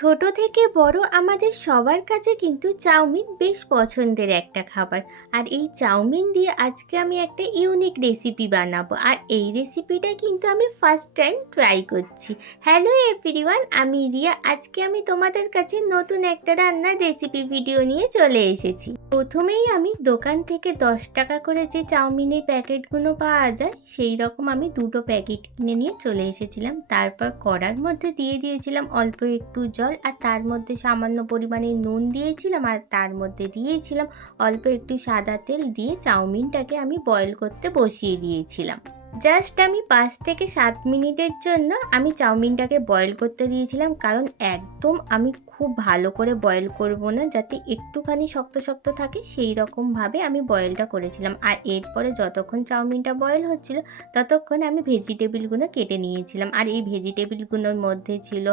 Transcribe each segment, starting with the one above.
ছোট থেকে বড় আমাদের সবার কাছে কিন্তু চাউমিন বেশ পছন্দের একটা খাবার। আর এই চাউমিন দিয়ে আজকে আমি একটা ইউনিক রেসিপি বানাবো, আর এই রেসিপিটা কিন্তু আমি ফার্স্ট টাইম ট্রাই করছি। হ্যালো এভরিওয়ান, আমি রিয়া। আজকে আমি তোমাদের কাছে নতুন একটা রান্নার রেসিপি ভিডিও নিয়ে চলে এসেছি। প্রথমেই আমি দোকান থেকে 10 টাকা করে যে চাউমিনের প্যাকেটগুলো পাওয়া যায় সেই রকম আমি 2টো প্যাকেট কিনে নিয়ে চলে এসেছিলাম। তারপর কড়ার মধ্যে দিয়ে দিয়েছিলাম অল্প একটু জল, আর তার মধ্যে সামান্য পরিমাণে নুন দিয়েছিলাম, আর তার মধ্যে দিয়েছিলাম অল্প একটু সাদা তেল। দিয়ে চাউমিনটাকে আমি বয়েল করতে বসিয়ে দিয়েছিলাম। জাস্ট আমি 5 থেকে 7 মিনিটের জন্য আমি চাউমিনটাকে বয়েল করতে দিয়েছিলাম, কারণ একদম আমি খুব ভালো করে বয়েল করব না, যাতে একটুখানি শক্ত শক্ত থাকে সেই রকমভাবে আমি বয়েলটা করেছিলাম। আর এরপরে যতক্ষণ চাউমিনটা বয়েল হচ্ছিল ততক্ষণ আমি ভেজিটেবিলগুলো কেটে নিয়েছিলাম। আর এই ভেজিটেবিলগুলোর মধ্যে ছিল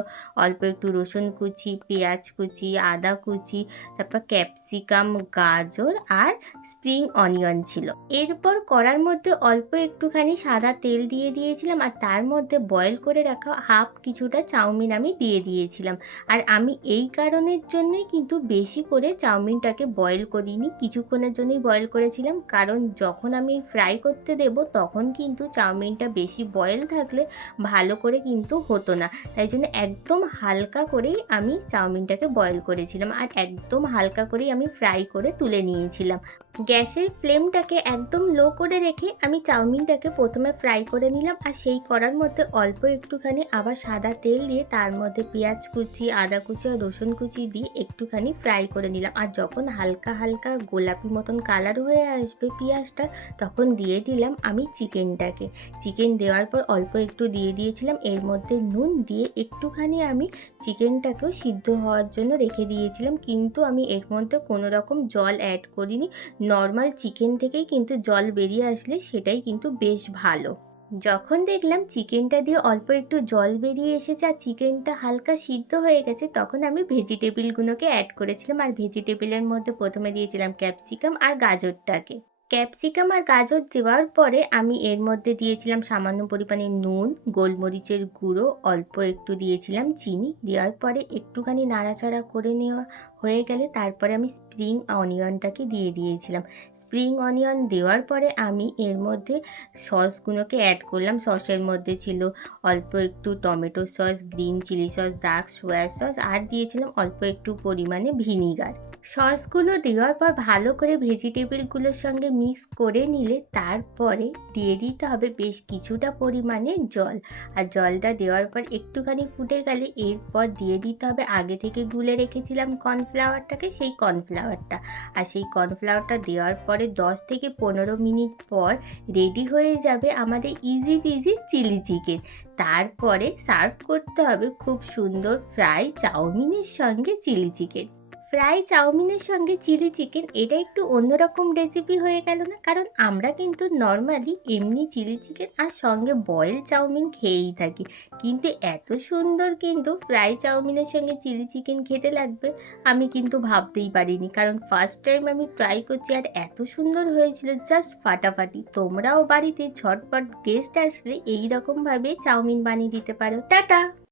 অল্প একটু রসুন কুচি, পেঁয়াজ কুচি, আদা কুচি, তারপর ক্যাপসিকাম, গাজর আর স্প্রিং অনিয়ন ছিল। এরপর কড়ার মধ্যে অল্প একটুখানি সাদা তেল দিয়ে দিয়েছিলাম, আর তার মধ্যে বয়েল করে রাখা হাফ কিছুটা চাউমিন আমি দিয়ে দিয়েছিলাম। আর আমি এই কারণের জন্যই কিন্তু বেশি করে চাউমিনটাকে বয়েল করিনি, কিছুক্ষণের জন্যই বয়েল করেছিলাম, কারণ যখন আমি ফ্রাই করতে দেব তখন কিন্তু চাউমিনটা বেশি বয়েল থাকলে ভালো করে কিন্তু হতো না। তাই জন্য একদম হালকা করেই আমি চাউমিনটাকে বয়েল করেছিলাম, আর একদম হালকা করেই আমি ফ্রাই করে তুলে নিয়েছিলাম। গ্যাসের ফ্লেমটাকে একদম লো করে রেখে আমি চাউমিনটাকে প্রথমে ফ্রাই করে নিলাম, আর সেই কড়ার মধ্যে অল্প একটুখানি আবার সাদা তেল দিয়ে তার মধ্যে পেঁয়াজ কুচি, আদা কুচি আর রসুন কুচি দিয়ে একটুখানি ফ্রাই করে নিলাম। আর যখন হালকা হালকা গোলাপি মতন কালার হয়ে আসবে পেঁয়াজটা, তখন দিয়ে দিলাম আমি চিকেনটাকে। চিকেন দেওয়ার পর অল্প একটু দিয়ে দিয়েছিলাম এর মধ্যে নুন, দিয়ে একটুখানি আমি চিকেনটাকেও সিদ্ধ হওয়ার জন্য রেখে দিয়েছিলাম, কিন্তু আমি এর মধ্যে কোনো রকম জল অ্যাড করিনি। নর্মাল চিকেন থেকেই কিন্তু জল বেরিয়ে আসলে সেটাই কিন্তু বেশ ভালো। যখন দেখলাম চিকেনটা দিয়ে অল্প একটু জল বেরিয়ে এসেছে আর চিকেনটা হালকা সিদ্ধ হয়ে গেছে, তখন আমি ভেজিটেবিলগুলোকে অ্যাড করেছিলাম। আর ভেজিটেবিলের মধ্যে প্রথমে দিয়েছিলাম ক্যাপসিকাম আর গাজরটাকে। ক্যাপসিকাম আর গাজর দেওয়ার পরে আমি এর মধ্যে দিয়েছিলাম সামান্য পরিমাণে নুন, গোলমরিচের গুঁড়ো, অল্প একটু দিয়েছিলাম চিনি। দেওয়ার পরে একটুখানি নাড়াচাড়া করে নেওয়া হয়ে গেলে তারপরে আমি স্প্রিং অনিয়নটাকে দিয়ে দিয়েছিলাম। স্প্রিং অনিয়ন দেওয়ার পরে আমি এর মধ্যে সসগুলোকে অ্যাড করলাম। সসের মধ্যে ছিল অল্প একটু tomato sauce, green chilli sauce, dark soya sauce, আর দিয়েছিলাম অল্প একটু পরিমাণে ভিনিগার। সসগুলো দেওয়ার পর ভালো করে ভেজিটেবিলগুলোর সঙ্গে মিক্স করে নিলে তারপরে দিয়ে দিতে হবে বেশ কিছুটা পরিমাণে জল। আর জলটা দেওয়ার পর একটুখানি ফুটে গেলে এরপর দিয়ে দিতে হবে আগে থেকে গুলে রেখেছিলাম কর্নফ্লাওয়ারটাকে, সেই কর্নফ্লাওয়ারটা। আর সেই কর্নফ্লাওয়ারটা দেওয়ার পরে 10 থেকে 15 মিনিট পর রেডি হয়ে যাবে আমাদের ইজি পিজি চিলি চিকেন। তারপরে সার্ভ করতে হবে খুব সুন্দর ফ্রাই চাউমিনের সঙ্গে চিলি চিকেন। ফ্রাই চাউমিনের সঙ্গে চিলি চিকেন, এটা একটু অন্যরকম রেসিপি হয়ে গেল না? কারণ আমরা কিন্তু নর্মালি এমনি চিলি চিকেন আর সঙ্গে বয়েল চাউমিন খেয়েই থাকি, কিন্তু এত সুন্দর কিন্তু ফ্রাই চাউমিনের সঙ্গে চিলি চিকেন খেতে লাগবে আমি কিন্তু ভাবতেই পারিনি। কারণ ফার্স্ট টাইম আমি ট্রাই করছি, আর এত সুন্দর হয়েছিল, জাস্ট ফাটাফাটি। তোমরাও বাড়িতে ঝটপট গেস্ট আসলে এই রকমভাবে চাউমিন বানিয়ে দিতে পারো। টাটা।